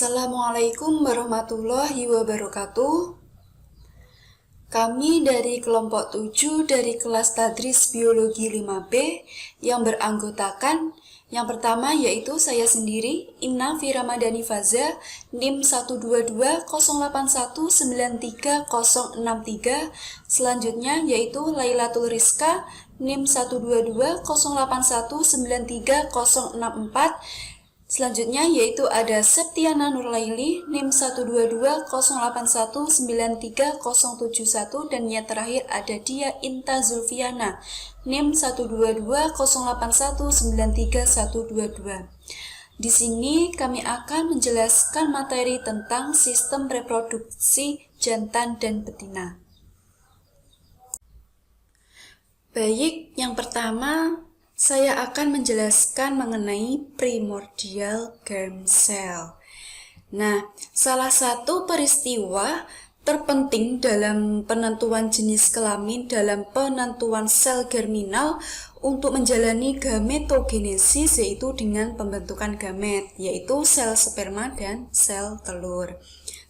Assalamualaikum warahmatullahi wabarakatuh. Kami dari kelompok 7 dari kelas Tadris Biologi 5B yang beranggotakan yang pertama yaitu saya sendiri, Imna Firamadani Faza, NIM 12208193063. Selanjutnya yaitu Lailatul Rizka, NIM 12208193064. Selanjutnya yaitu ada Septiana Nurlaili, NIM 12208193071, dan yang terakhir ada Dia Inta Zulfiana, NIM 12208193122. Di sini kami akan menjelaskan materi tentang sistem reproduksi jantan dan betina. Baik, yang pertama saya akan menjelaskan mengenai primordial germ cell. Nah, salah satu peristiwa terpenting dalam penentuan jenis kelamin dalam penentuan sel germinal untuk menjalani gametogenesis yaitu dengan pembentukan gamet, yaitu sel sperma dan sel telur.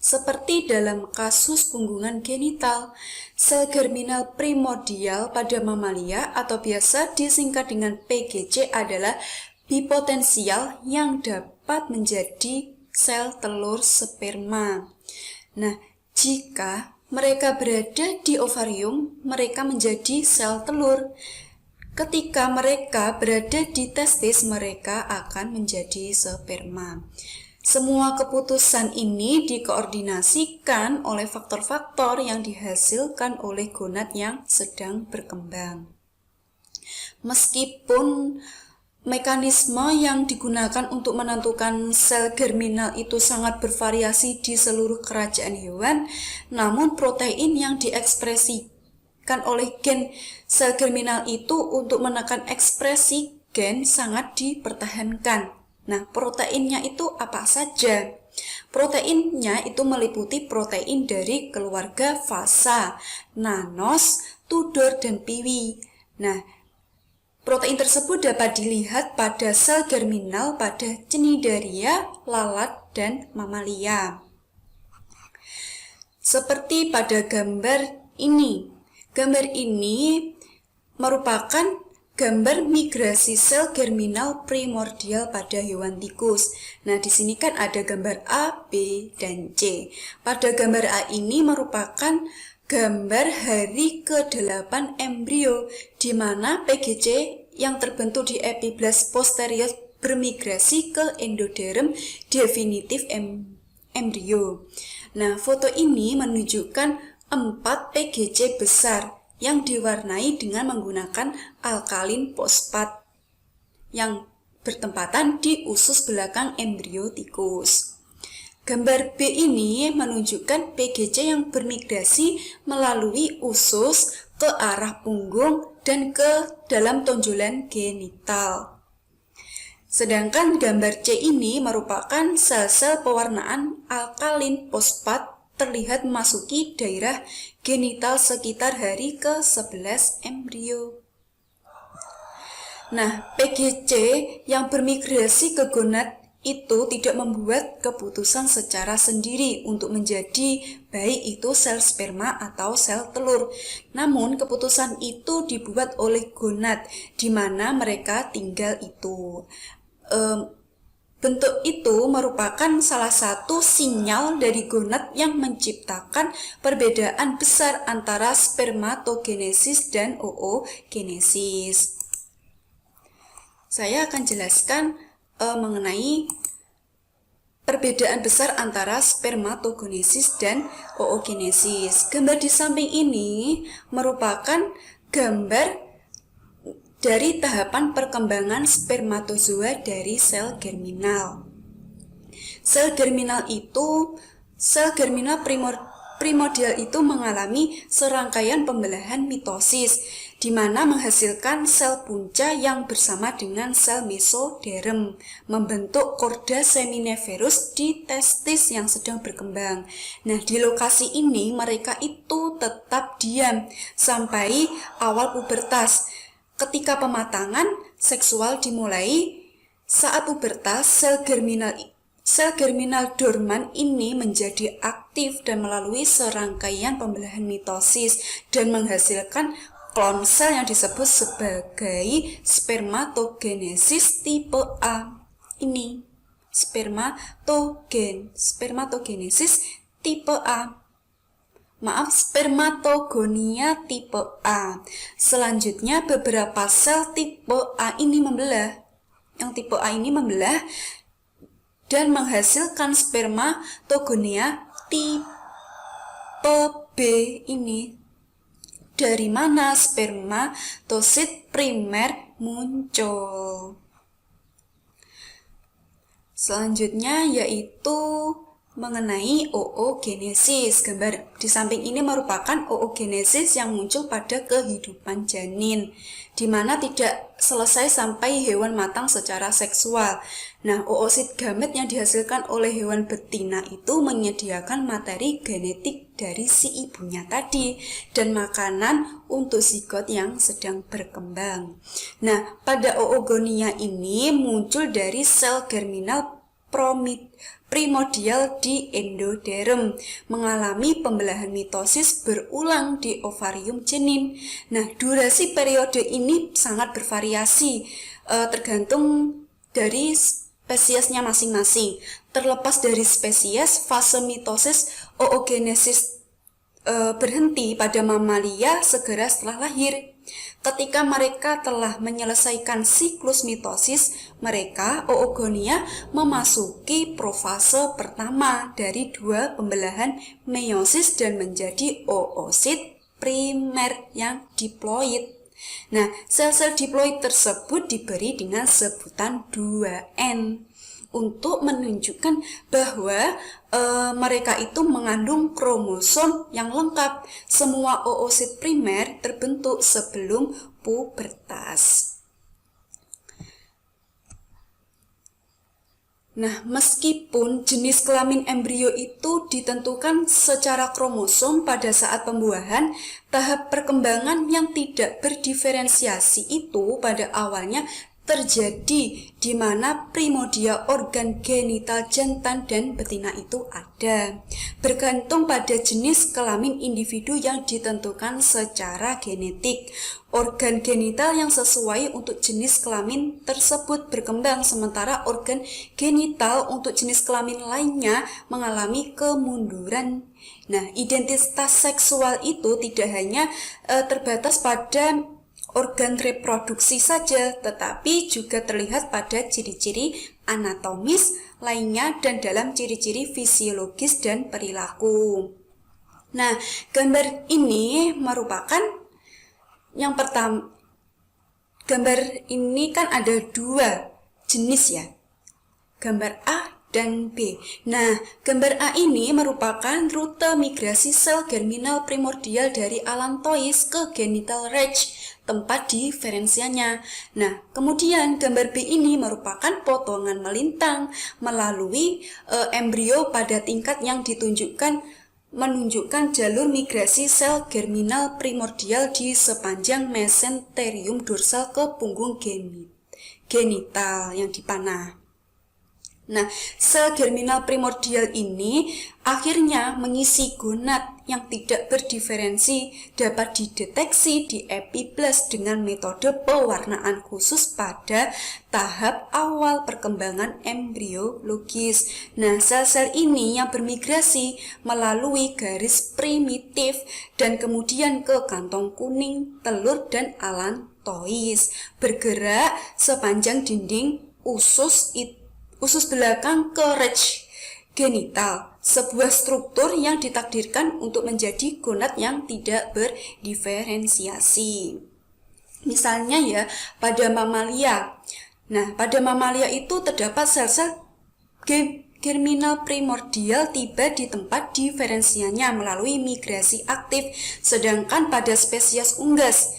Seperti dalam kasus punggungan genital, sel germinal primordial pada mamalia atau biasa disingkat dengan PGC adalah bipotensial yang dapat menjadi sel telur sperma. Nah, jika mereka berada di ovarium, mereka menjadi sel telur. Ketika mereka berada di testis, mereka akan menjadi sperma. Semua keputusan ini dikoordinasikan oleh faktor-faktor yang dihasilkan oleh gonad yang sedang berkembang. Meskipun mekanisme yang digunakan untuk menentukan sel germinal itu sangat bervariasi di seluruh kerajaan hewan, namun protein yang diekspresikan oleh gen sel germinal itu untuk menekan ekspresi gen sangat dipertahankan. Nah, proteinnya itu apa saja? Proteinnya itu meliputi protein dari keluarga Fasa, nanos, tudor, dan piwi. Nah, protein tersebut dapat dilihat pada sel germinal pada cnidaria, lalat, dan mamalia. Seperti pada gambar ini. Gambar ini merupakan gambar migrasi sel germinal primordial pada hewan tikus. Nah, di sini kan ada gambar A, B, dan C. Pada gambar A ini merupakan gambar hari ke-8 embrio, di mana PGC yang terbentuk di epiblast posterior bermigrasi ke endoderm definitif embrio. Nah, foto ini menunjukkan 4 PGC besar yang diwarnai dengan menggunakan alkalin fosfat yang bertempatan di usus belakang embrio tikus. Gambar B ini menunjukkan PGC yang bermigrasi melalui usus ke arah punggung dan ke dalam tonjolan genital. Sedangkan gambar C ini merupakan sel-sel pewarnaan alkalin fosfat terlihat memasuki daerah genital sekitar hari ke-11 embrio. Nah, PGC yang bermigrasi ke gonad itu tidak membuat keputusan secara sendiri untuk menjadi baik itu sel sperma atau sel telur. Namun, keputusan itu dibuat oleh gonad di mana mereka tinggal itu. Bentuk itu merupakan salah satu sinyal dari gonad yang menciptakan perbedaan besar antara spermatogenesis dan oogenesis. Saya akan jelaskan mengenai perbedaan besar antara spermatogenesis dan oogenesis. Gambar di samping ini merupakan gambar dari tahapan perkembangan spermatozoa dari sel germinal. Sel germinal primordial itu mengalami serangkaian pembelahan mitosis, di mana menghasilkan sel punca yang bersama dengan sel mesoderm, membentuk korda seminiferus di testis yang sedang berkembang. Nah, di lokasi ini mereka itu tetap diam sampai awal pubertas. Ketika pematangan seksual dimulai saat pubertas, Sel germinal dorman ini menjadi aktif dan melalui serangkaian pembelahan mitosis dan menghasilkan klon sel yang disebut sebagai spermatogenesis tipe A. Ini spermatogenesis tipe A. Spermatogonia tipe A. Selanjutnya beberapa sel tipe A ini membelah. Yang tipe A ini membelah dan menghasilkan spermatogonia tipe B ini. Dari mana spermatosit primer muncul? Selanjutnya yaitu mengenai oogenesis. Gambar di samping ini merupakan oogenesis yang muncul pada kehidupan janin, di mana tidak selesai sampai hewan matang secara seksual. Nah, oosit gamet yang dihasilkan oleh hewan betina itu menyediakan materi genetik dari si ibunya tadi dan makanan untuk zigot yang sedang berkembang. Nah, pada oogonia ini muncul dari sel germinal primordial di endoderm, mengalami pembelahan mitosis berulang di ovarium janin. Nah, durasi periode ini sangat bervariasi, tergantung dari spesiesnya masing-masing. Terlepas dari spesies, fase mitosis oogenesis berhenti pada mamalia segera setelah lahir. Ketika mereka telah menyelesaikan siklus mitosis, mereka oogonia memasuki profase pertama dari dua pembelahan meiosis dan menjadi oosit primer yang diploid. Nah, sel-sel diploid tersebut diberi dengan sebutan 2N untuk menunjukkan bahwa mereka itu mengandung kromosom yang lengkap. Semua oosit primer terbentuk sebelum pubertas. Nah, meskipun jenis kelamin embrio itu ditentukan secara kromosom pada saat pembuahan, tahap perkembangan yang tidak berdiferensiasi itu pada awalnya terjadi di mana primordia organ genital jantan dan betina itu ada, bergantung pada jenis kelamin individu yang ditentukan secara genetik. Organ genital yang sesuai untuk jenis kelamin tersebut berkembang, sementara organ genital untuk jenis kelamin lainnya mengalami kemunduran. Nah, identitas seksual itu tidak hanya terbatas pada organ reproduksi saja, tetapi juga terlihat pada ciri-ciri anatomis lainnya dan dalam ciri-ciri fisiologis dan perilaku. Nah, gambar ini merupakan yang pertama. Gambar ini kan ada dua jenis ya, gambar A dan B. Nah, gambar A ini merupakan rute migrasi sel germinal primordial dari allantois ke genital reach, tempat diferensianya. Nah, kemudian gambar B ini merupakan potongan melintang melalui embrio pada tingkat yang menunjukkan jalur migrasi sel germinal primordial di sepanjang mesenterium dorsal ke punggung genital yang dipanah. Nah, sel germinal primordial ini akhirnya mengisi gonad yang tidak berdiferensi, dapat dideteksi di epiblas dengan metode pewarnaan khusus pada tahap awal perkembangan embriologis. Nah, sel-sel ini yang bermigrasi melalui garis primitif dan kemudian ke kantong kuning, telur, dan allantois, bergerak sepanjang dinding usus belakang ke reach genital, sebuah struktur yang ditakdirkan untuk menjadi gonad yang tidak berdiferensiasi. Misalnya ya, pada mamalia. Nah, pada mamalia itu terdapat sel-sel germinal primordial tiba di tempat diferensianya melalui migrasi aktif, sedangkan pada spesies unggas,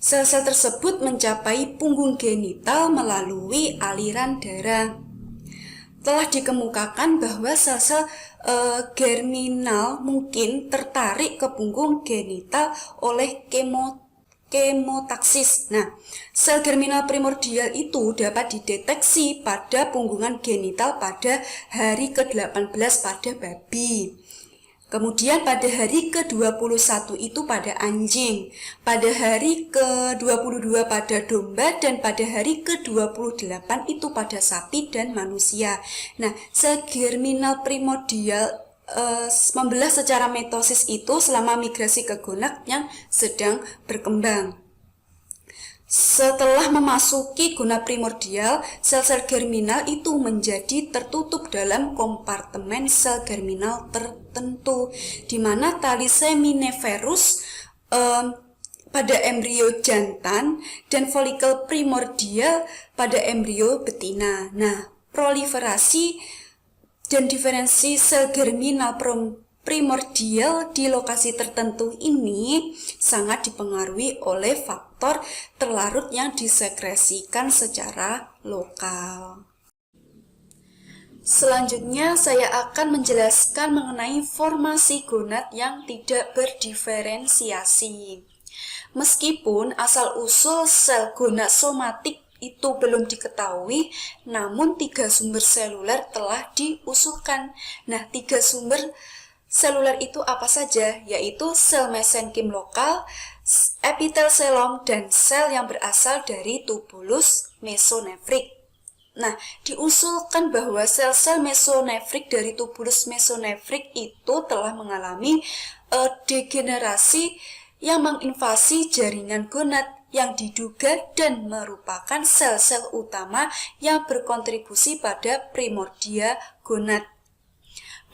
sel-sel tersebut mencapai punggung genital melalui aliran darah. Telah dikemukakan bahwa sel-sel germinal mungkin tertarik ke punggung genital oleh kemotaksis. Nah, sel germinal primordial itu dapat dideteksi pada punggungan genital pada hari ke-18 pada babi. Kemudian pada hari ke-21 itu pada anjing, pada hari ke-22 pada domba, dan pada hari ke-28 itu pada sapi dan manusia. Nah, sel germinal primordial membelah secara mitosis itu selama migrasi ke gonad yang sedang berkembang. Setelah memasuki gonad primordial, sel-sel germinal itu menjadi tertutup dalam kompartemen sel germinal tertentu, di mana tali seminiferus pada embrio jantan dan folikel primordial pada embrio betina. Nah, proliferasi dan diferensi sel germinal primordial di lokasi tertentu ini sangat dipengaruhi oleh faktor terlarut yang disekresikan secara lokal. Selanjutnya saya akan menjelaskan mengenai formasi gonad yang tidak berdiferensiasi. Meskipun asal-usul sel gonad somatik itu belum diketahui, namun 3 sumber seluler telah diusulkan. Nah, 3 sumber seluler itu apa saja? Yaitu sel mesenkim lokal, epitelselom, dan sel yang berasal dari tubulus mesonefrik. Nah, diusulkan bahwa sel-sel mesonefrik dari tubulus mesonefrik itu telah mengalami degenerasi yang menginvasi jaringan gonad yang diduga dan merupakan sel-sel utama yang berkontribusi pada primordia gonad.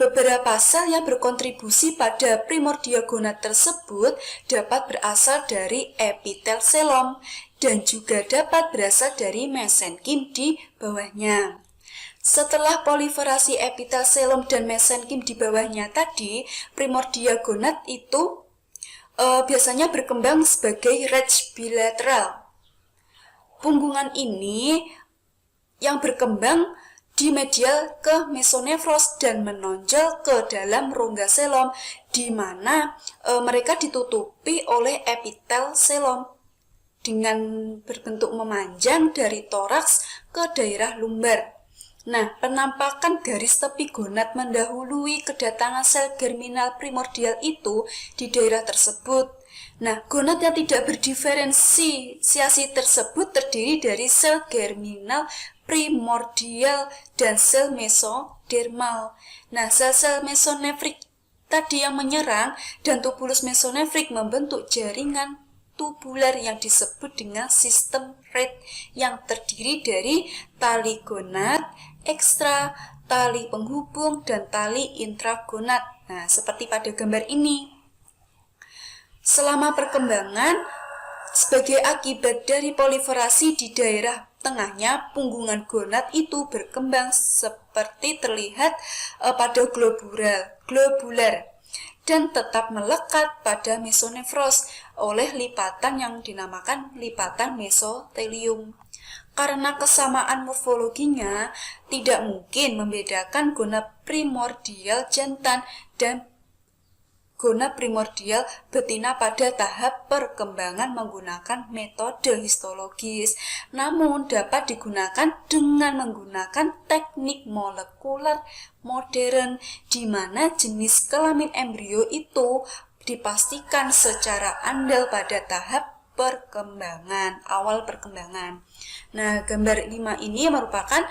Beberapa sel yang berkontribusi pada primordia gonad tersebut dapat berasal dari epitelselom dan juga dapat berasal dari mesenkim di bawahnya. Setelah proliferasi epitelselom dan mesenkim di bawahnya tadi, primordia gonad itu biasanya berkembang sebagai ridge bilateral. Punggungan ini yang berkembang di medial ke mesonefros dan menonjol ke dalam rongga selom, di mana mereka ditutupi oleh epitelselom dengan berbentuk memanjang dari toraks ke daerah lumbar. Nah, penampakan garis tepi gonad mendahului kedatangan sel germinal primordial itu di daerah tersebut. Nah, gonad yang tidak berdiferensiasi tersebut terdiri dari sel germinal primordial dan sel mesodermal. Nah, sel-sel mesonefrik tadi yang menyerang dan tubulus mesonefrik membentuk jaringan tubular yang disebut dengan sistem Reed yang terdiri dari tali gonad ekstra, tali penghubung, dan tali intragonad. Nah, seperti pada gambar ini. Selama perkembangan, sebagai akibat dari proliferasi di daerah tengahnya, punggungan gonad itu berkembang seperti terlihat pada globular dan tetap melekat pada mesonefros oleh lipatan yang dinamakan lipatan mesotelium. Karena kesamaan morfologinya, tidak mungkin membedakan gonad primordial jantan dan gonad primordial betina pada tahap perkembangan menggunakan metode histologis, namun dapat digunakan dengan menggunakan teknik molekuler modern, di mana jenis kelamin embrio itu dipastikan secara andal pada tahap awal perkembangan. Nah, gambar 5 ini merupakan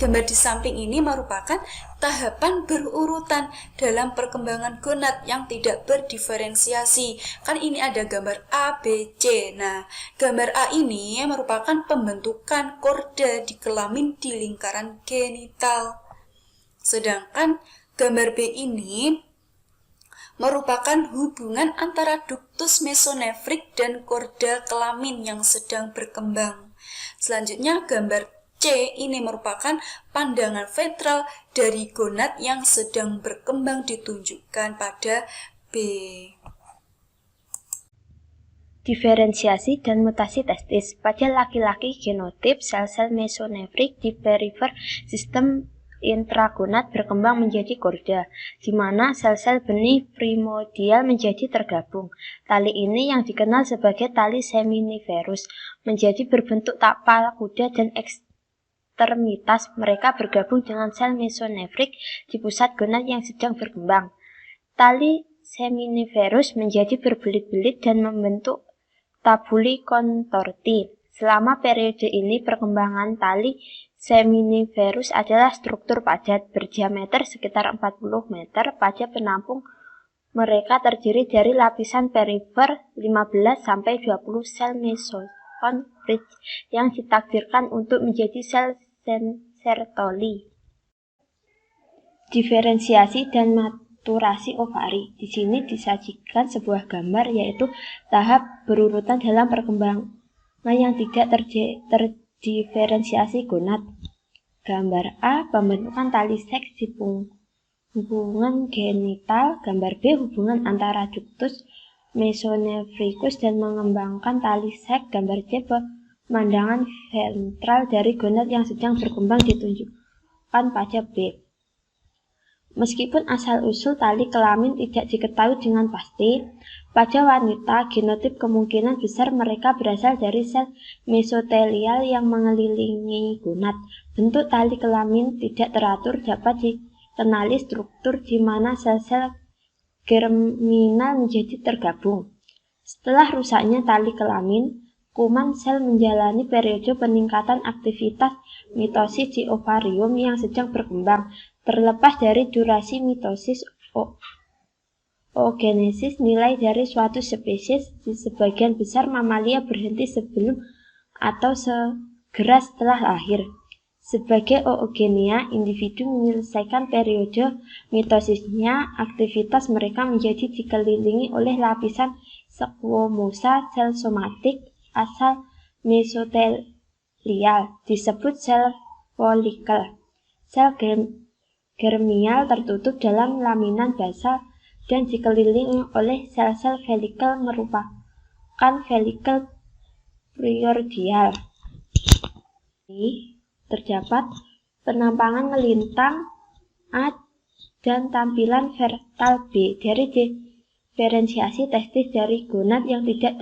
gambar di samping ini merupakan tahapan berurutan dalam perkembangan gonad yang tidak berdiferensiasi. Kan ini ada gambar A, B, C. Nah, gambar A ini merupakan pembentukan korda di kelamin di lingkaran genital. Sedangkan gambar B ini merupakan hubungan antara ductus mesonefrik dan korda kelamin yang sedang berkembang. Selanjutnya gambar C ini merupakan pandangan ventral dari gonad yang sedang berkembang ditunjukkan pada B. Diferensiasi dan mutasi testis. Pada laki-laki, genotip sel-sel mesonefrik di perifer sistem intragonad berkembang menjadi korda, di mana sel-sel benih primordial menjadi tergabung. Tali ini yang dikenal sebagai tali seminiferus menjadi berbentuk tapal kuda dan ekstremitas mereka bergabung dengan sel mesonefrik di pusat gonad yang sedang berkembang. Tali seminiferus menjadi berbelit-belit dan membentuk tabuli contorti. Selama periode ini perkembangan tali seminiferus adalah struktur padat berdiameter sekitar 40 meter. Pada penampung mereka terdiri dari lapisan perifer 15-20 sel mesonefrik yang ditakdirkan untuk menjadi sel Sertoli. Diferensiasi dan maturasi ovari. Di sini disajikan sebuah gambar yaitu tahap berurutan dalam perkembangan yang tidak terdiferensiasi gonad. Gambar A, pembentukan tali seks di hubungan genital. Gambar B, hubungan antara ductus mesonefricus dan mengembangkan tali seks. Gambar C, pemandangan ventral dari gonad yang sedang berkembang ditunjukkan pada B. Meskipun asal-usul tali kelamin tidak diketahui dengan pasti, pada wanita genotip kemungkinan besar mereka berasal dari sel mesotelial yang mengelilingi gonad. Bentuk tali kelamin tidak teratur dapat dikenali struktur di mana sel-sel germinal menjadi tergabung. Setelah rusaknya tali kelamin, kuman sel menjalani periode peningkatan aktivitas mitosis di ovarium yang sedang berkembang. Terlepas dari durasi mitosis, oogenesis nilai dari suatu spesies di sebagian besar mamalia berhenti sebelum atau segera setelah lahir. Sebagai oogenia, individu menyelesaikan periode mitosisnya, aktivitas mereka menjadi dikelilingi oleh lapisan squamosa sel somatik asal mesotelial, disebut sel folikel. Sel germinal tertutup dalam laminan basal dan dikelilingi oleh sel-sel folikel merupakan folikel primordial. Terdapat penampangan melintang A dan tampilan vertikal B dari diferensiasi testis dari gonad yang tidak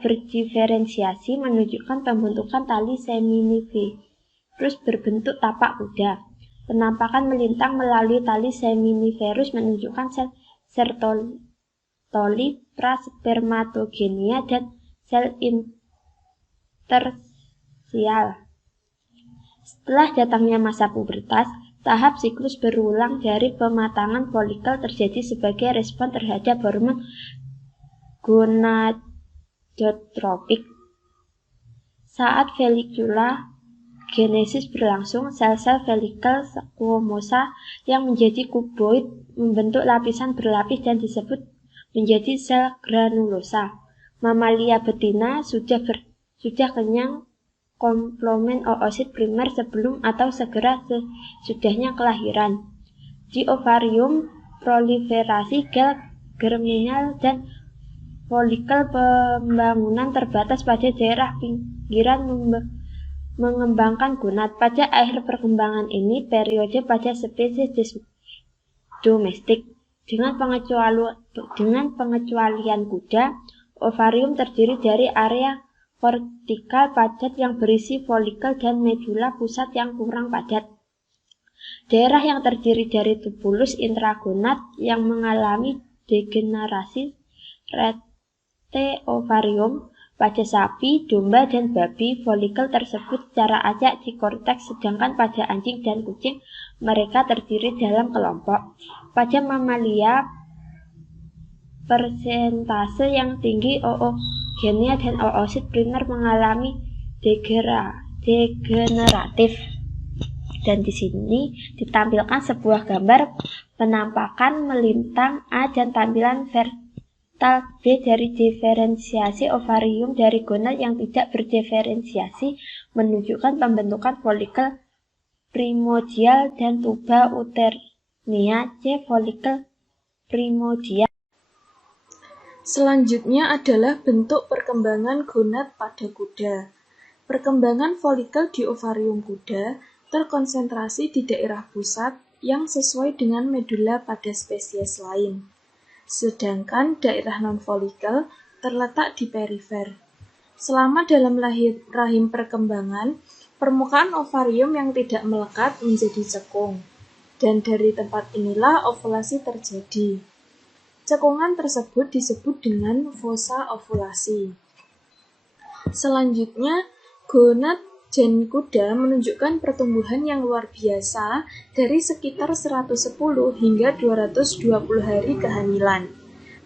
berdiferensiasi menunjukkan pembentukan tali seminiferus berbentuk tapak kuda. Penampakan melintang melalui tali seminiferus menunjukkan sel Sertoli, praspermatogenia, dan sel intersial. Setelah datangnya masa pubertas, tahap siklus berulang dari pematangan folikel terjadi sebagai respon terhadap hormon gonadotropik. Saat folikula genesis berlangsung, sel-sel folikel squamosa yang menjadi kuboid membentuk lapisan berlapis dan disebut menjadi sel granulosa. Mamalia betina sudah kenyang komplement oosit primer sebelum atau segera sesudahnya kelahiran. Di ovarium, proliferasi gel germinal dan folikel pembangunan terbatas pada daerah pinggiran mengembangkan gonad. Pada akhir perkembangan ini periode pada spesies domestik. Dengan pengecualian kuda, ovarium terdiri dari area kortikal padat yang berisi folikel dan medula pusat yang kurang padat. Daerah yang terdiri dari tubulus intragonad yang mengalami degenerasi rete ovarium. Pada sapi, domba, dan babi, folikel tersebut secara acak di korteks, sedangkan pada anjing dan kucing mereka terdiri dalam kelompok. Pada mamalia, persentase yang tinggi oogenia dan oosit primer mengalami degeneratif. Dan di sini ditampilkan sebuah gambar penampakan melintang A dan tampilan vertikal B dari diferensiasi ovarium dari gonad yang tidak berdiferensiasi menunjukkan pembentukan folikel primordial dan tuba uterina. C. Folikel primordial. Selanjutnya adalah bentuk perkembangan gonad pada kuda. Perkembangan folikel di ovarium kuda terkonsentrasi di daerah pusat yang sesuai dengan medula pada spesies lain. Sedangkan daerah non-folikel terletak di perifer. Selama dalam rahim perkembangan, permukaan ovarium yang tidak melekat menjadi cekung, dan dari tempat inilah ovulasi terjadi. Cekungan tersebut disebut dengan fosa ovulasi. Selanjutnya, gonad janin kuda menunjukkan pertumbuhan yang luar biasa dari sekitar 110 hingga 220 hari kehamilan.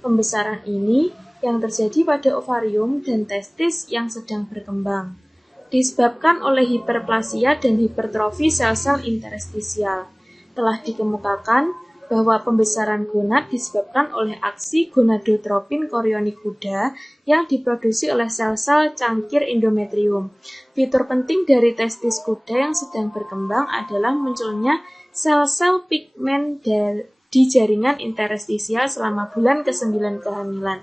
Pembesaran ini yang terjadi pada ovarium dan testis yang sedang berkembang, disebabkan oleh hiperplasia dan hipertrofi sel-sel interstisial. Telah dikemukakan bahwa pembesaran gonad disebabkan oleh aksi gonadotropin korionik kuda yang diproduksi oleh sel-sel cangkir endometrium. Fitur penting dari testis kuda yang sedang berkembang adalah munculnya sel-sel pigmen di jaringan interstisial selama bulan ke-9 kehamilan.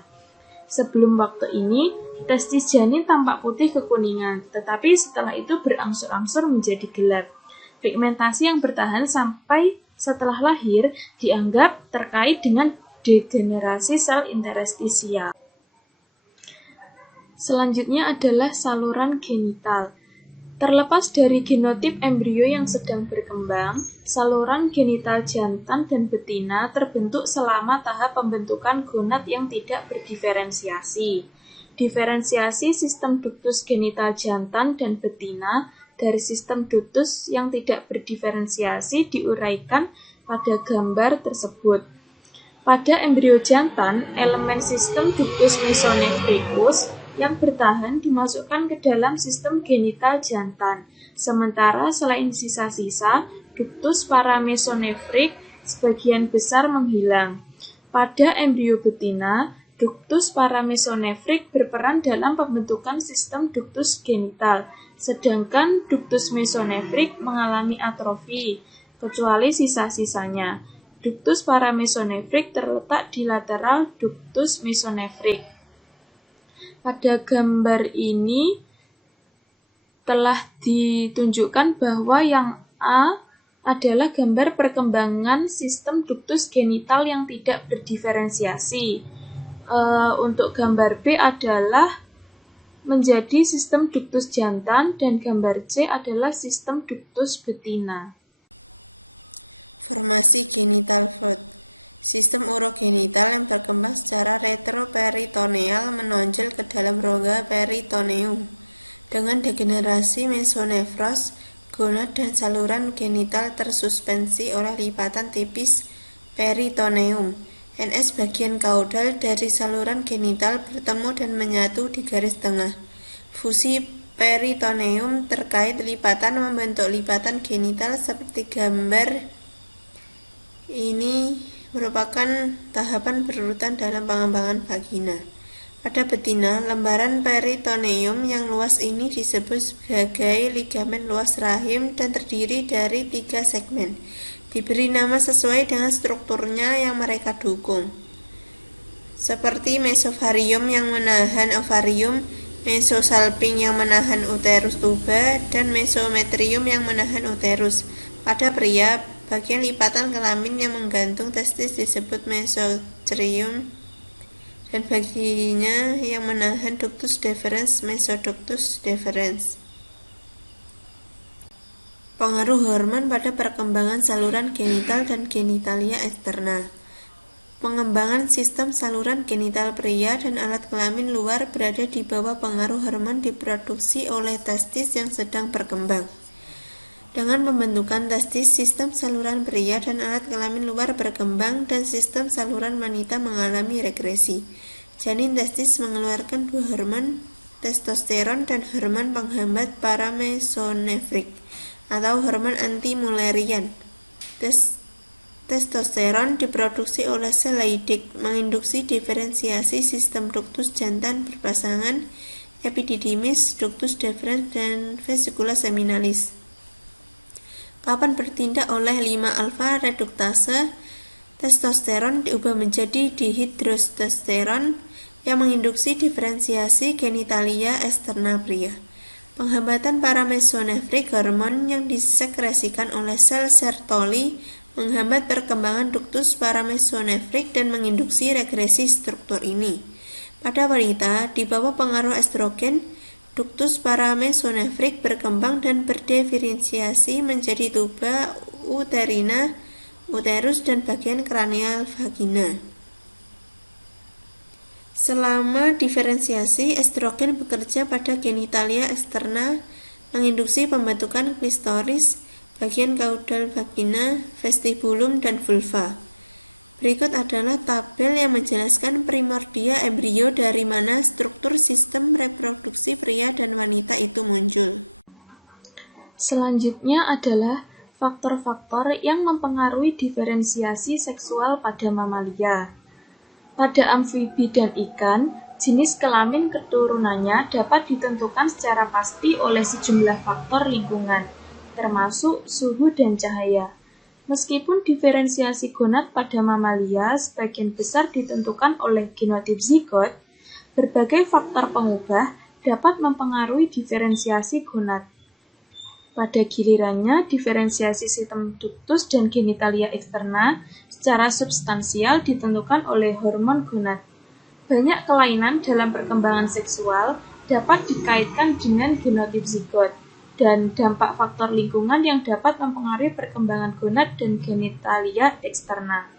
Sebelum waktu ini, testis janin tampak putih kekuningan, tetapi setelah itu berangsur-angsur menjadi gelap. Pigmentasi yang bertahan sampai setelah lahir dianggap terkait dengan degenerasi sel interstisial. Selanjutnya adalah saluran genital. Terlepas dari genotip embrio yang sedang berkembang, saluran genital jantan dan betina terbentuk selama tahap pembentukan gonad yang tidak berdiferensiasi. Diferensiasi sistem ductus genital jantan dan betina dari sistem ductus yang tidak berdiferensiasi diuraikan pada gambar tersebut. Pada embrio jantan, elemen sistem ductus mesonephrikus yang bertahan dimasukkan ke dalam sistem genital jantan, sementara selain sisa-sisa, ductus paramesonefrik sebagian besar menghilang. Pada embrio betina, ductus paramesonefrik berperan dalam pembentukan sistem ductus genital, sedangkan ductus mesonefrik mengalami atrofi, kecuali sisa-sisanya. Ductus paramesonefrik terletak di lateral ductus mesonefrik. Pada gambar ini telah ditunjukkan bahwa yang A adalah gambar perkembangan sistem ductus genital yang tidak berdiferensiasi. Untuk gambar B adalah menjadi sistem ductus jantan dan gambar C adalah sistem ductus betina. Formasi genital fold. Sistem urogenital yang berkembang secara retroperitoneal menonjol ke dalam rongga peritoneum. Dengan degenerasi mesonefros, gonad dan saluran genital tersuspensi oleh lipatan tipis peritoneum. NS bagian kaudal dari saluran genital bertemu dan menyatu di garis tengah. Fusi peritoneum terkait lipatan membentuk lipatan genital seperti gambar ini merupakan tahapan berurutan dalam pengembangan vagina. Pada betina, lembaran peritoneum yang luas ini disebut sebagai ligamen luas rahim dan terdiri dari 3 segmen. Diberi nama sesuai dengan strukturnya yang mereka dukung, seperti mesovarium yang menahan ovarium, mesosalping yang menahan uterus tuba, dan mesometrium yang menahan uterus. Pada pria, bagian lipatan kelamin yang menggantung testis disebut mesochorium, dan bagiannya yang menahan ductus deferens mesoductus deferens. Pengaruh hormon pada perkembangan saluran genital dan genitalia eksterna. Pengembangan sistem saluran genital pria dan alat kelamin luar berada di bawah pengaruh hormon diproduksi oleh testis yang sedang berkembang. Dengan pembentukan testis, sistem saluran pria dan alat kelamin luar berkembang dan sistem saluran wanita mengalami regresi. Janin testis mengeluarkan 2 hormon, testosteron dan hormon penghambat paramesonefrik atau hormon anti-mullerian. Testosteron diproduksi oleh sel Leydig, menginduksi diferensiasi sistem ductus jantan berpasangan, epididymis, ductus deferens, dan vesicula seminalis. Kapan bertindak oleh 5-alfa reduktase, testosteron diubah menjadi dihidrotestosteron yang menginduksi diferensiasi genitalia eksterna pria. Penghambatan paramesonefrik, hormon yang disekresikan oleh sel Sertoli, menghambat perkembangan duktus paramesonefrik dan menginduksi regresi struktur ini. Pada wanita, di bawah pengaruh estrogen, duktus paramesonefrik berkembang dan berdiferensiasi menjadi tuba uterina, uterus, dan bagian kranial vagina. Selama diferensiasi, estrogen bekerja pada genitalia eksterna, menginduksi pembentukan klistoris, bagian kaudal vagina, vestibulum, dan vulva. Berikut adalah tabel yang menjelaskan primordia embrio dari mana struktur sistem reproduksi pria dan wanita itu muncul. Selanjutnya adalah faktor-faktor yang mempengaruhi diferensiasi seksual pada mamalia. Pada amfibi dan ikan, jenis kelamin keturunannya dapat ditentukan secara pasti oleh sejumlah faktor lingkungan, termasuk suhu dan cahaya. Meskipun diferensiasi gonad pada mamalia sebagian besar ditentukan oleh genotip zigot, berbagai faktor pengubah dapat mempengaruhi diferensiasi gonad. Pada gilirannya, diferensiasi sistem duktus dan genitalia eksterna secara substansial ditentukan oleh hormon gonad. Banyak kelainan dalam perkembangan seksual dapat dikaitkan dengan genotip zigot dan dampak faktor lingkungan yang dapat mempengaruhi perkembangan gonad dan genitalia eksterna.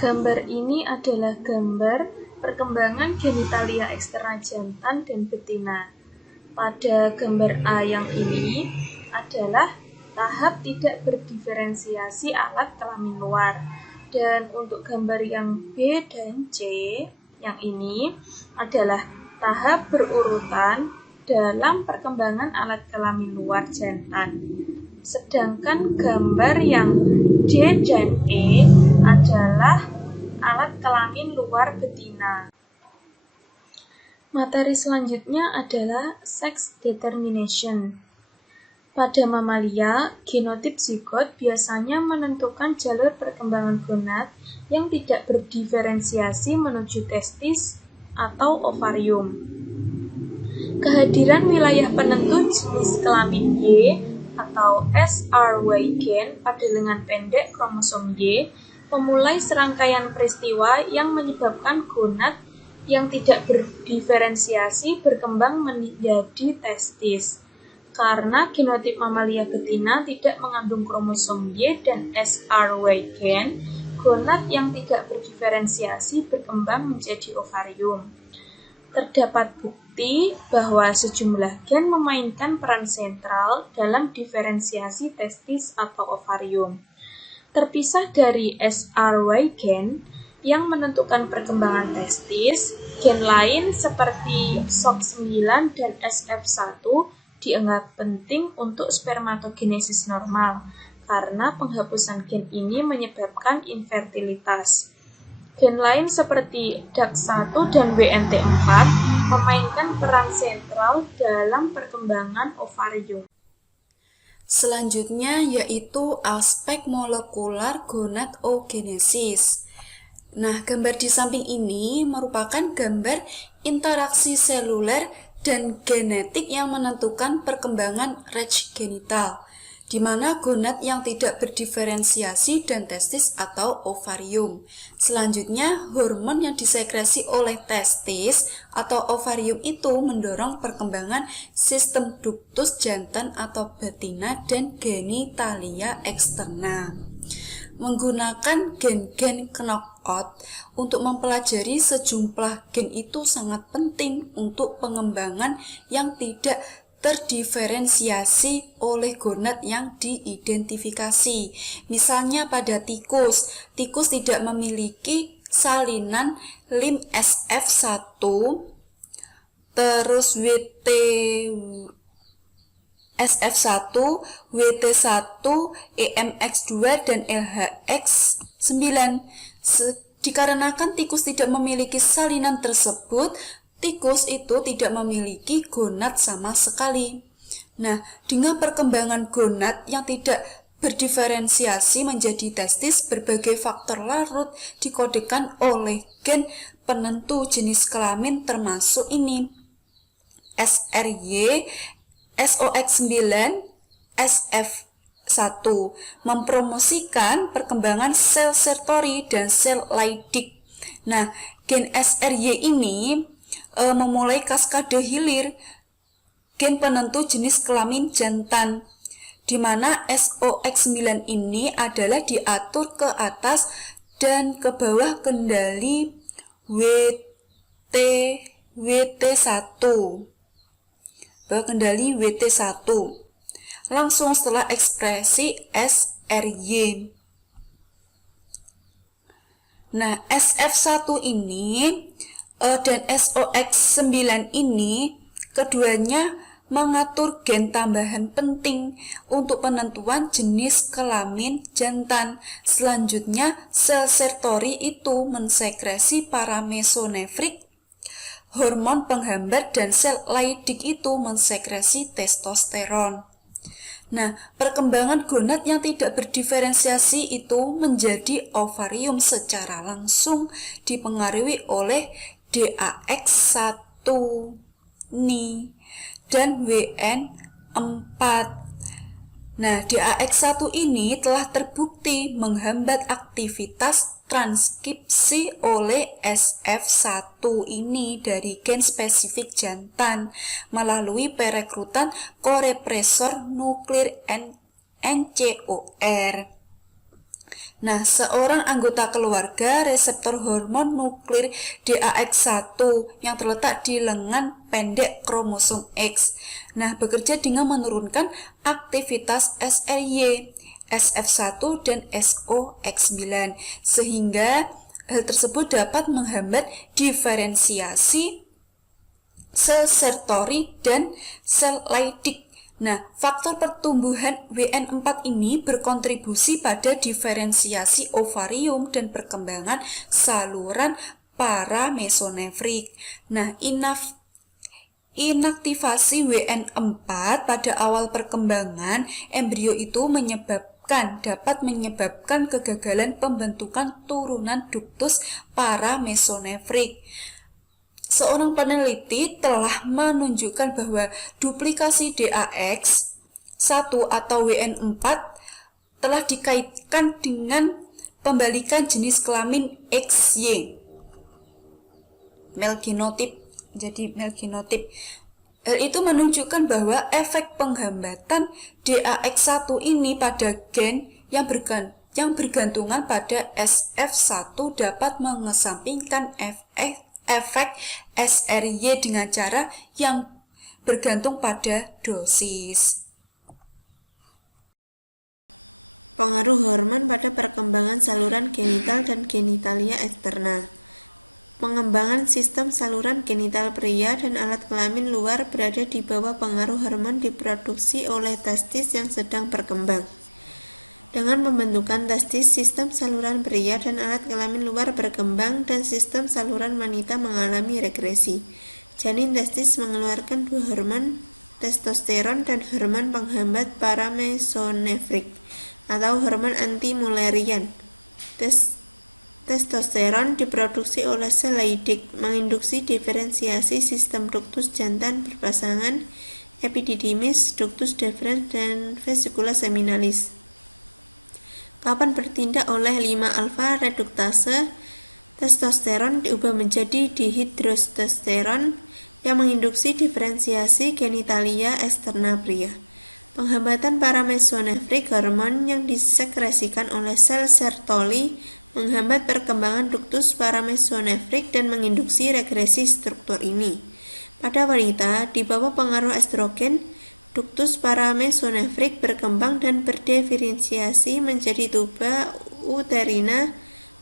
Gambar ini adalah gambar perkembangan genitalia eksterna jantan dan betina. Pada gambar A yang ini adalah tahap tidak berdiferensiasi alat kelamin luar. Dan untuk gambar yang B dan C yang ini adalah tahap berurutan dalam perkembangan alat kelamin luar jantan. Sedangkan gambar yang D dan E adalah alat kelamin luar betina. Materi selanjutnya adalah sex determination. Pada mamalia, genotip zigot biasanya menentukan jalur perkembangan gonad yang tidak berdiferensiasi menuju testis atau ovarium. Kehadiran wilayah penentu jenis kelamin Y atau SRY gen pada lengan pendek kromosom Y memulai serangkaian peristiwa yang menyebabkan gonad yang tidak berdiferensiasi berkembang menjadi testis. Karena genotip mamalia betina tidak mengandung kromosom Y dan SRY gen, gonad yang tidak berdiferensiasi berkembang menjadi ovarium. Terdapat bukti bahwa sejumlah gen memainkan peran sentral dalam diferensiasi testis atau ovarium. Terpisah dari SRY gen, yang menentukan perkembangan testis, gen lain seperti SOX9 dan SF1 dianggap penting untuk spermatogenesis normal karena penghapusan gen ini menyebabkan infertilitas. Gen lain seperti DAX1 dan WNT4 memainkan peran sentral dalam perkembangan ovarium. Selanjutnya yaitu aspek molekular gonadogenesis. Nah, gambar di samping ini merupakan gambar interaksi seluler dan genetik yang menentukan perkembangan reg genital, di mana gonad yang tidak berdiferensiasi dan testis atau ovarium. Selanjutnya, hormon yang disekresi oleh testis atau ovarium itu mendorong perkembangan sistem duktus jantan atau betina dan genitalia eksterna. Menggunakan gen-gen knockout untuk mempelajari sejumlah gen itu sangat penting untuk pengembangan yang tidak terdiferensiasi oleh gonad yang diidentifikasi. Misalnya pada tikus tidak memiliki salinan lim SF1, terus SF1, WT1, EMX2, dan LHX9. Dikarenakan tikus tidak memiliki salinan tersebut, tikus itu tidak memiliki gonad sama sekali. Nah, dengan perkembangan gonad yang tidak berdiferensiasi menjadi testis, berbagai faktor larut dikodekan oleh gen penentu jenis kelamin termasuk ini. SRY, SOX9, SF1, mempromosikan perkembangan sel Sertoli dan sel Leydig. Nah, gen SRY ini memulai kaskade hilir gen penentu jenis kelamin jantan, di mana SOX9 ini adalah diatur ke atas dan ke bawah kendali WT1. Langsung setelah ekspresi SRY. Nah, SF1 ini dan SOX9 ini keduanya mengatur gen tambahan penting untuk penentuan jenis kelamin jantan. Selanjutnya, sel Sertoli itu mensekresi paramesonefrik, hormon penghambat, dan sel Leydig itu mensekresi testosteron. Nah, perkembangan gonad yang tidak berdiferensiasi itu menjadi ovarium secara langsung dipengaruhi oleh DAX1 nih dan WN4. Nah, DAX1 ini telah terbukti menghambat aktivitas transkripsi oleh SF1 ini dari gen spesifik jantan melalui perekrutan korepresor nuklir NCOR. Nah, seorang anggota keluarga reseptor hormon nuklir DAX1 yang terletak di lengan pendek kromosom X. Nah, bekerja dengan menurunkan aktivitas SRY, SF1 dan SOX9, sehingga hal tersebut dapat menghambat diferensiasi sel Sertoli dan sel Leydig. Nah, faktor pertumbuhan WN4 ini berkontribusi pada diferensiasi ovarium dan perkembangan saluran paramesonefrik. Nah, inaktivasi WN4 pada awal perkembangan embrio itu dapat menyebabkan kegagalan pembentukan turunan duktus paramesonefrik. Seorang peneliti telah menunjukkan bahwa duplikasi DAX1 atau WN4 telah dikaitkan dengan pembalikan jenis kelamin XY, male genotip, jadi male genotip. Hal itu menunjukkan bahwa efek penghambatan DAX1 ini pada gen yang bergantungan pada SF1 dapat mengesampingkan efek SRY dengan cara yang bergantung pada dosis. Pengaruh hormon pada perkembangan saluran genital dan genitalia eksterna. Pengembangan sistem saluran genital pria dan alat kelamin luar berada di bawah pengaruh hormon diproduksi oleh testis yang sedang berkembang. Dengan pembentukan testis, sistem saluran pria dan alat kelamin luar berkembang dan sistem saluran wanita mengalami regresi. Janin testis mengeluarkan dua hormon, testosteron dan hormon penghambat paramesonefrik atau hormon anti-mullerian. Testosteron diproduksi oleh sel Leydig, menginduksi diferensiasi sistem duktus jantan berpasangan, epididymis, duktus deferens, dan vesicula seminalis. Kapan bertindak oleh 5-alfa reduktase, testosteron diubah menjadi dihidrotestosteron yang menginduksi diferensiasi genitalia eksterna pria. Penghambatan paramesonefrik, hormon yang disekresikan oleh sel Sertoli, menghambat perkembangan duktus paramesonefrik dan menginduksi regresi struktur ini. Pada wanita, di bawah pengaruh estrogen, duktus paramesonefrik berkembang dan berdiferensiasi menjadi tuba uterina,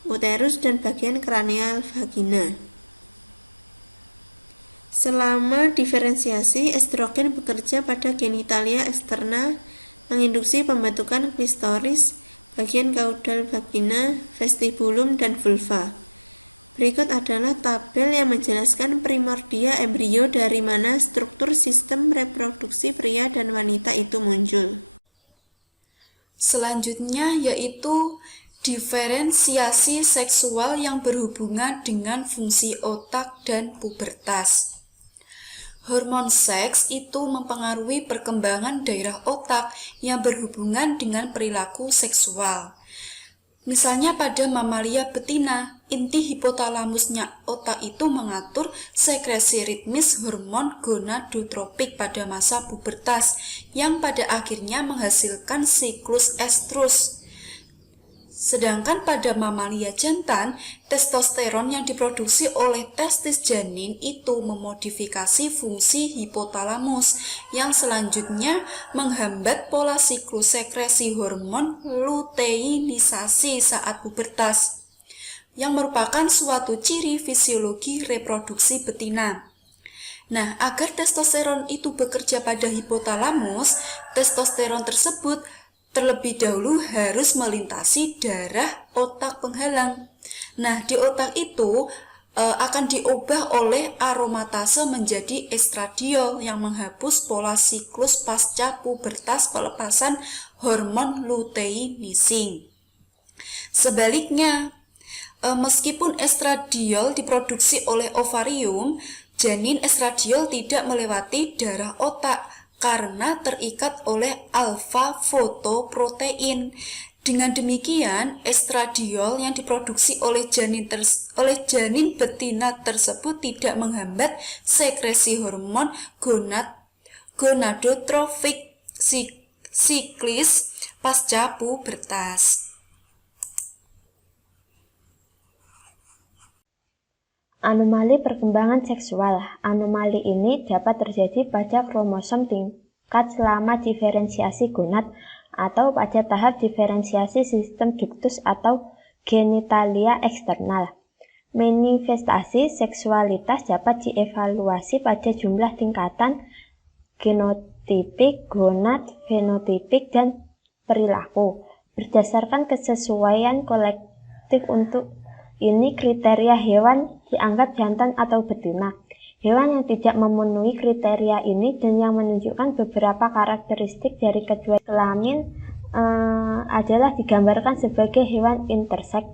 uterus, dan bagian kranial vagina. Selama diferensiasi, estrogen bekerja pada genitalia eksterna, menginduksi pembentukan klitoris, bagian kaudal vagina, vestibulum, dan vulva. Berikut adalah tabel yang menjelaskan primordia embrio dari mana struktur sistem reproduksi pria dan wanita itu muncul. Selanjutnya yaitu diferensiasi seksual yang berhubungan dengan fungsi otak dan pubertas. Hormon seks itu mempengaruhi perkembangan daerah otak yang berhubungan dengan perilaku seksual. Misalnya pada mamalia betina, inti hipotalamusnya otak itu mengatur sekresi ritmis hormon gonadotropik pada masa pubertas yang pada akhirnya menghasilkan siklus estrus. Sedangkan pada mamalia jantan, testosteron yang diproduksi oleh testis janin itu memodifikasi fungsi hipotalamus yang selanjutnya menghambat pola siklus sekresi hormon luteinisasi saat pubertas, yang merupakan suatu ciri fisiologi reproduksi betina. Nah, agar testosteron itu bekerja pada hipotalamus, testosteron tersebut terlebih dahulu harus melintasi darah otak penghalang. Nah, di otak itu akan diubah oleh aromatase menjadi estradiol yang menghapus pola siklus pasca pubertas pelepasan hormon luteinising. Sebaliknya, meskipun estradiol diproduksi oleh ovarium, janin estradiol tidak melewati darah otak karena terikat oleh alfa-fotoprotein. Dengan demikian, estradiol yang diproduksi oleh janin betina tersebut tidak menghambat sekresi hormon gonadotropik siklis pasca pubertas. Anomali perkembangan seksual. Anomali ini dapat terjadi pada kromosom tingkat selama diferensiasi gonad atau pada tahap diferensiasi sistem ductus atau genitalia eksternal. Manifestasi seksualitas dapat dievaluasi pada jumlah tingkatan genotipik, gonad, fenotipik, dan perilaku. Berdasarkan kesesuaian kolektif untuk ini kriteria hewan dianggap jantan atau betina. Hewan yang tidak memenuhi kriteria ini dan yang menunjukkan beberapa karakteristik dari kedua kelamin adalah digambarkan sebagai hewan interseks.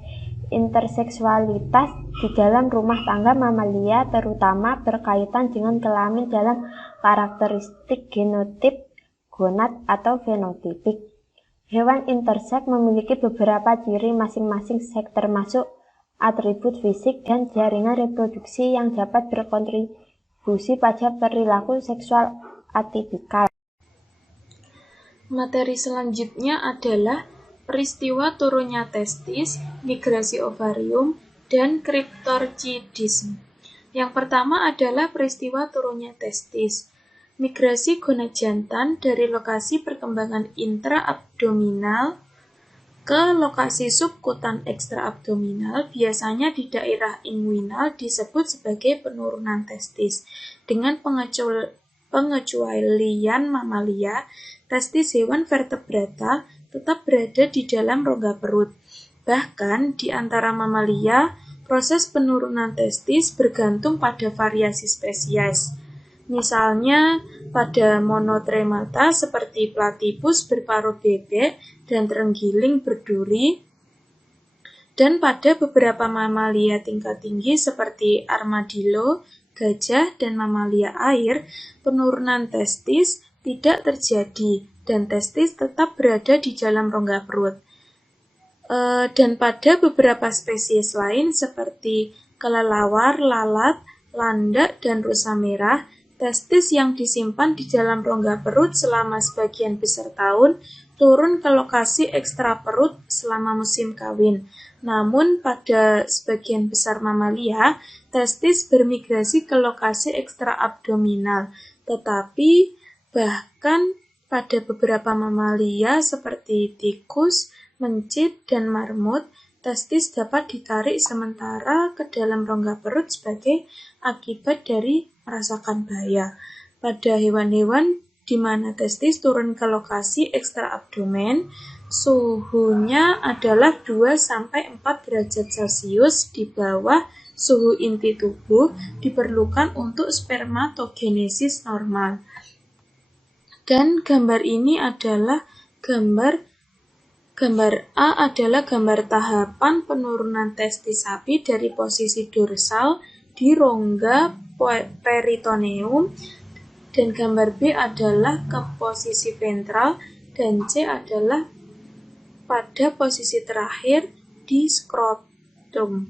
Interseksualitas di dalam rumah tangga mamalia terutama berkaitan dengan kelamin dalam karakteristik genotip, gonad, atau fenotipik. Hewan interseks memiliki beberapa ciri masing-masing seks termasuk atribut fisik dan jaringan reproduksi yang dapat berkontribusi pada perilaku seksual atipikal. Materi selanjutnya adalah peristiwa turunnya testis, migrasi ovarium, dan kriptorchidisme. Yang pertama adalah peristiwa turunnya testis. Migrasi gonad jantan dari lokasi perkembangan intraabdominal ke lokasi subkutan ekstraabdominal, biasanya di daerah inguinal, disebut sebagai penurunan testis. Dengan pengecualian mamalia, testis hewan vertebrata tetap berada di dalam rongga perut. Bahkan di antara mamalia, proses penurunan testis bergantung pada variasi spesies. Misalnya pada monotremata seperti platypus berparuh bebek dan terenggiling berduri, dan pada beberapa mamalia tingkat tinggi seperti armadillo, gajah, dan mamalia air, penurunan testis tidak terjadi dan testis tetap berada di dalam rongga perut. Dan pada beberapa spesies lain seperti kelelawar, lalat, landak, dan rusa merah, testis yang disimpan di dalam rongga perut selama sebagian besar tahun turun ke lokasi ekstra perut selama musim kawin. Namun pada sebagian besar mamalia, testis bermigrasi ke lokasi ekstra abdominal. Tetapi bahkan pada beberapa mamalia seperti tikus, mencit, dan marmut, testis dapat ditarik sementara ke dalam rongga perut sebagai akibat dari merasakan bahaya. Pada hewan-hewan di mana testis turun ke lokasi ekstra abdomen, suhunya adalah 2-4 derajat Celcius di bawah suhu inti tubuh, diperlukan untuk spermatogenesis normal. Dan gambar ini adalah gambar A adalah gambar tahapan penurunan testis sapi dari posisi dorsal di rongga peritoneum dan gambar B adalah ke posisi ventral, dan C adalah pada posisi terakhir di skrotum.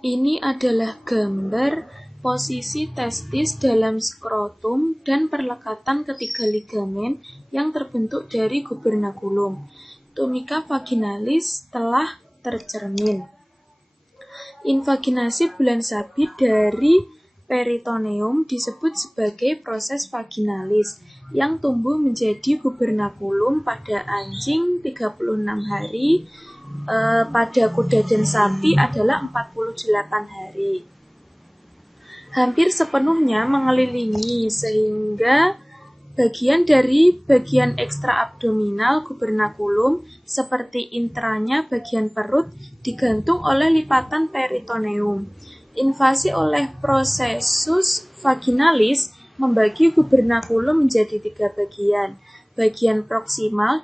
Ini adalah gambar posisi testis dalam skrotum dan perlekatan ketiga ligamen yang terbentuk dari gubernaculum. Tunica vaginalis telah tercermin. Invaginasi bulan sabit dari peritoneum disebut sebagai proses vaginalis yang tumbuh menjadi gubernaculum pada anjing 36 hari, pada kuda dan sapi adalah 48 hari. Hampir sepenuhnya mengelilingi sehingga bagian dari bagian ekstraabdominal gubernaculum seperti intranya bagian perut digantung oleh lipatan peritoneum. Invasi oleh processus vaginalis membagi gubernaculum menjadi 3 bagian. Bagian proksimal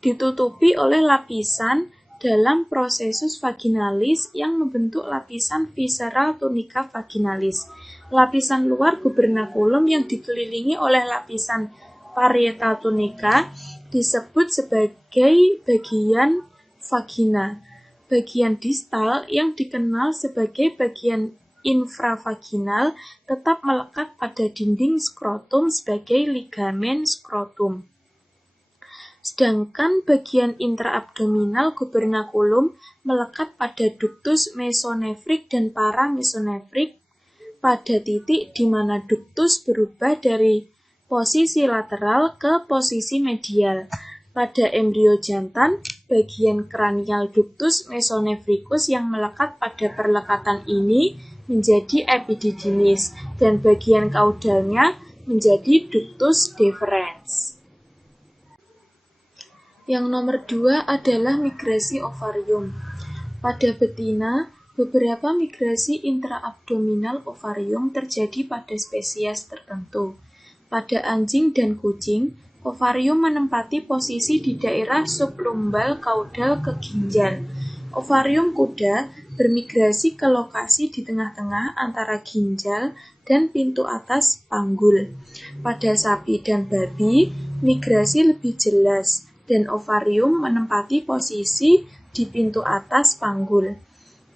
ditutupi oleh lapisan dalam processus vaginalis yang membentuk lapisan visceral tunica vaginalis. Lapisan luar gubernaculum yang dikelilingi oleh lapisan parietal tunica disebut sebagai bagian vagina. Bagian distal yang dikenal sebagai bagian infravaginal tetap melekat pada dinding skrotum sebagai ligamen skrotum. Sedangkan bagian intraabdominal gubernaculum melekat pada ductus mesonefrik dan paramesonefrik pada titik di mana ductus berubah dari posisi lateral ke posisi medial. Pada embrio jantan, bagian kranial ductus mesonefricus yang melekat pada perlekatan ini menjadi epididymis dan bagian kaudalnya menjadi ductus deferens. Yang nomor 2 adalah migrasi ovarium. Pada betina, beberapa migrasi intraabdominal ovarium terjadi pada spesies tertentu. Pada anjing dan kucing, ovarium menempati posisi di daerah sublumbal kaudal ke ginjal. Ovarium kuda bermigrasi ke lokasi di tengah-tengah antara ginjal dan pintu atas panggul. Pada sapi dan babi, migrasi lebih jelas dan ovarium menempati posisi di pintu atas panggul.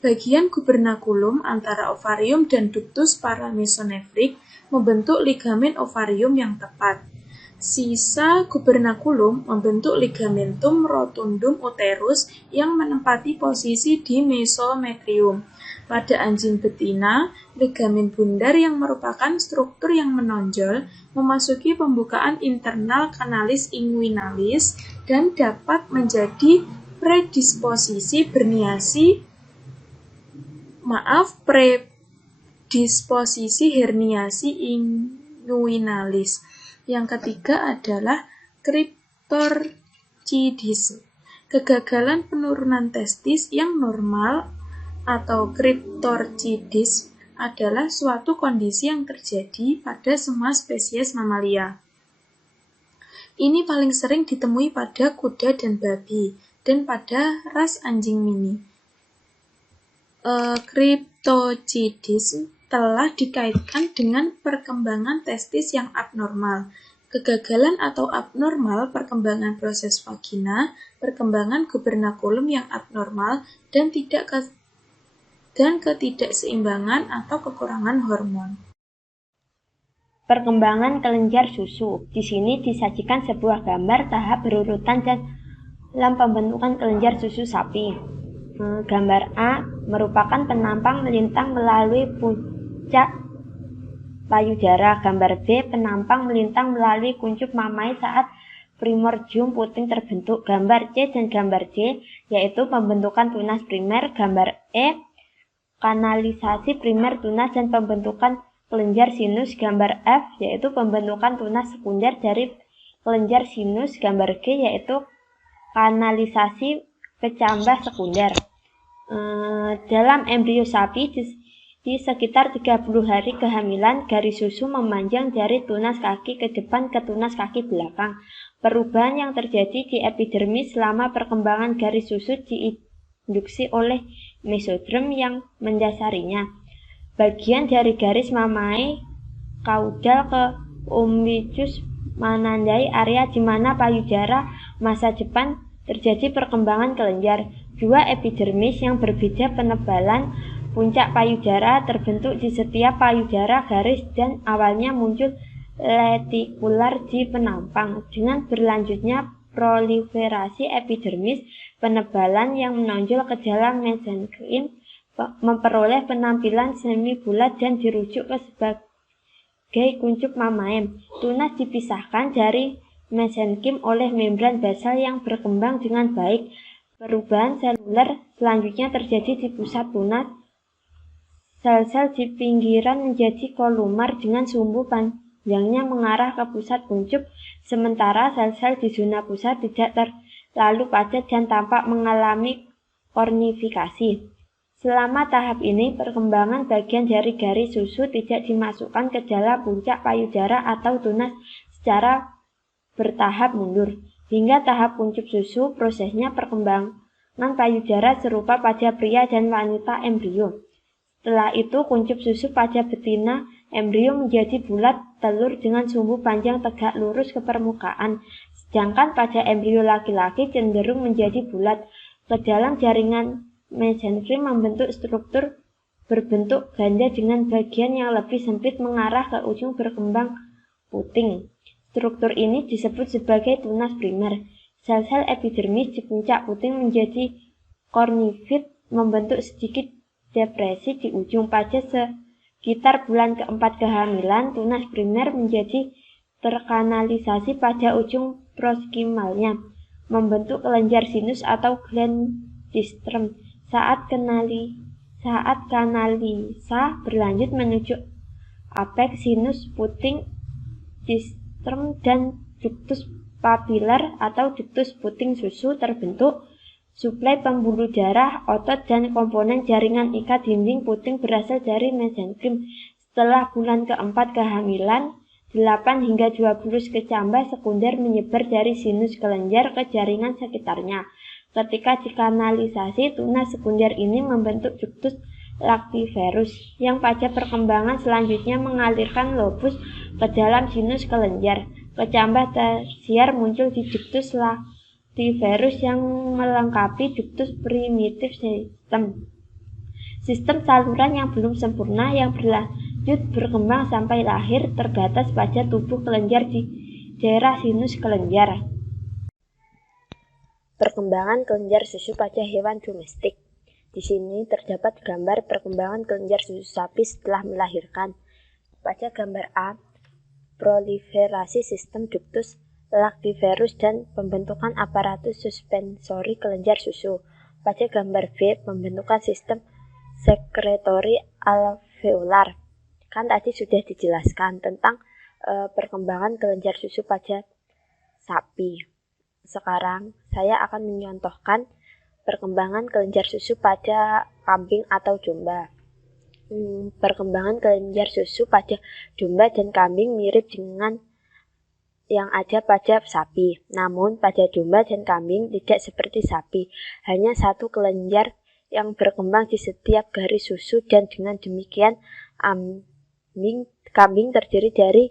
Bagian gubernaculum antara ovarium dan ductus paramesonefrik membentuk ligamen ovarium yang tepat. Sisa gubernaculum membentuk ligamentum rotundum uterus yang menempati posisi di mesometrium. Pada anjing betina, ligamen bundar yang merupakan struktur yang menonjol memasuki pembukaan internal kanalis inguinalis dan dapat menjadi predisposisi herniasi inguinalis. Yang ketiga adalah cryptorchidisme, kegagalan penurunan testis yang normal atau cryptorchidisme adalah suatu kondisi yang terjadi pada semua spesies mamalia. Ini paling sering ditemui pada kuda dan babi dan pada ras anjing mini. Cryptorchidisme telah dikaitkan dengan perkembangan testis yang abnormal, kegagalan atau abnormal perkembangan proses vagina, perkembangan gubernaculum yang abnormal, dan ketidakseimbangan atau kekurangan hormon. Perkembangan kelenjar susu. Di sini disajikan sebuah gambar tahap berurutan dalam pembentukan kelenjar susu sapi. Gambar A merupakan penampang melintang melalui puncak payudara. Gambar B penampang melintang melalui kuncup mamai saat primordium puting terbentuk. Gambar C dan gambar D yaitu pembentukan tunas primer. Gambar E kanalisasi primer tunas dan pembentukan kelenjar sinus. Gambar F yaitu pembentukan tunas sekunder dari kelenjar sinus. Gambar G yaitu kanalisasi kecambah sekunder. Dalam embrio sapi di sekitar 30 hari kehamilan, garis susu memanjang dari tunas kaki ke depan ke tunas kaki belakang. Perubahan yang terjadi di epidermis selama perkembangan garis susu diinduksi oleh mesoderm yang mendasarinya. Bagian dari garis mamai kaudal ke umbicus menandai area di mana payudara masa depan terjadi perkembangan kelenjar. Dua epidermis yang berbeda penebalan puncak payudara terbentuk di setiap payudara garis dan awalnya muncul letikular di penampang. Dengan berlanjutnya proliferasi epidermis, penebalan yang menonjol ke dalam mesenkrim memperoleh penampilan semi bulat dan dirujuk ke sebagai kuncup mamaem. Tunas dipisahkan dari mesenkrim oleh membran basal yang berkembang dengan baik. Perubahan seluler selanjutnya terjadi di pusat tunas. Sel-sel di pinggiran menjadi kolumar dengan sumbu panjangnya mengarah ke pusat kuncup, sementara sel-sel di zona pusat tidak terlalu padat dan tampak mengalami kornifikasi. Selama tahap ini, perkembangan bagian dari garis susu tidak dimasukkan ke dalam puncak payudara atau tunas secara bertahap mundur. Hingga tahap kuncup susu, prosesnya perkembangan payudara serupa pada pria dan wanita embrio. Setelah itu, kuncup susu pada betina embrio menjadi bulat telur dengan sumbu panjang tegak lurus ke permukaan, sedangkan pada embrio laki-laki cenderung menjadi bulat. Ke dalam jaringan mesenkrim membentuk struktur berbentuk ganda dengan bagian yang lebih sempit mengarah ke ujung berkembang puting. Struktur ini disebut sebagai tunas primer. Sel-sel epidermis di puncak puting menjadi kornifid, membentuk sedikit depresi di ujung. Pada sekitar bulan keempat kehamilan, tunas primer menjadi terkanalisasi pada ujung proskimalnya, membentuk kelenjar sinus atau gland distrum. Saat kanalisa berlanjut menuju apeks sinus, puting, distrum, dan ductus papilar atau ductus puting susu terbentuk. Suplai pembuluh darah, otot, dan komponen jaringan ikat dinding puting berasal dari mesenkrim. Setelah bulan keempat kehamilan, 8 hingga 20 kecambah sekunder menyebar dari sinus kelenjar ke jaringan sekitarnya. Ketika dikanalisasi, tunas sekunder ini membentuk ductus lactiferus yang pada perkembangan selanjutnya mengalirkan lobus ke dalam sinus kelenjar. Kecambah tersier muncul di ductus lactiferus yang melengkapi ductus primitif system. Sistem saluran yang belum sempurna yang berlanjut berkembang sampai lahir terbatas pada tubuh kelenjar di daerah sinus kelenjar. Perkembangan kelenjar susu pada hewan domestik. Di sini terdapat gambar perkembangan kelenjar susu sapi setelah melahirkan. Pada gambar A, proliferasi sistem ductus lactiferus dan pembentukan aparatus suspensori kelenjar susu. Pada gambar B, pembentukan sistem sekretory alveolar. Kan tadi sudah dijelaskan tentang perkembangan kelenjar susu pada sapi. Sekarang saya akan menyontohkan perkembangan kelenjar susu pada kambing atau domba. Perkembangan kelenjar susu pada domba dan kambing mirip dengan yang ada pada sapi. Namun pada domba dan kambing tidak seperti sapi. Hanya satu kelenjar yang berkembang di setiap garis susu, dan dengan demikian kambing terdiri dari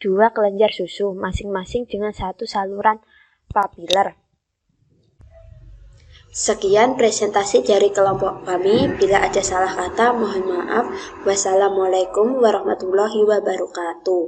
2 kelenjar susu, masing-masing dengan satu saluran papilar. Sekian presentasi dari kelompok kami. Bila ada salah kata, mohon maaf. Wassalamualaikum warahmatullahi wabarakatuh.